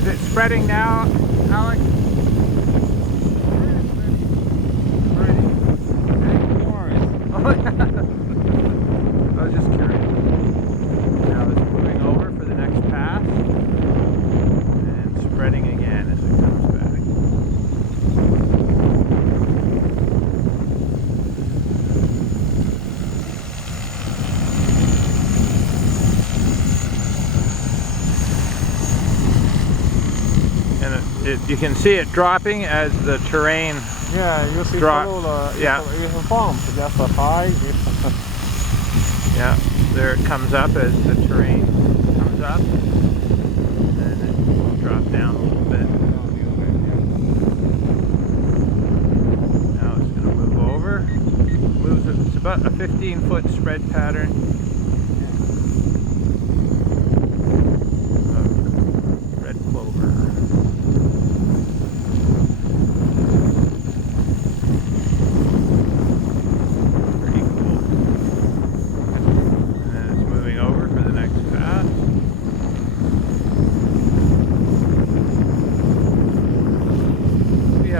is it spreading now, Alex? I was just curious. Now it's moving over for the next pass and spreading again as it comes back. And you can see it dropping as the terrain. Yeah, you see follow the form. That's a high. Yeah, there it comes up as the terrain comes up, and it will drop down a little bit. Now it's going to move over. It's about a 15-foot spread pattern of red clover.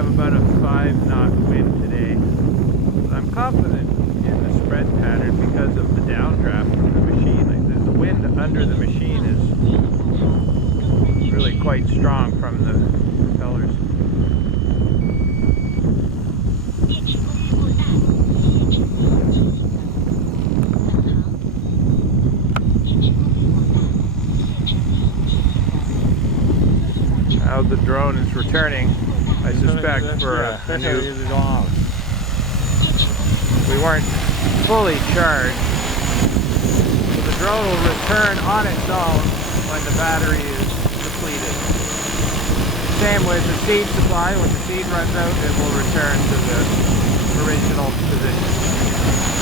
About a 5-knot wind today. But I'm confident in the spread pattern because of the downdraft from the machine. Like the wind under the machine is really quite strong from the propellers. Now the drone is returning. I suspect for a new... We weren't fully charged. So the drone will return on its own when the battery is depleted. Same with the seed supply. When the seed runs out, it will return to the original position.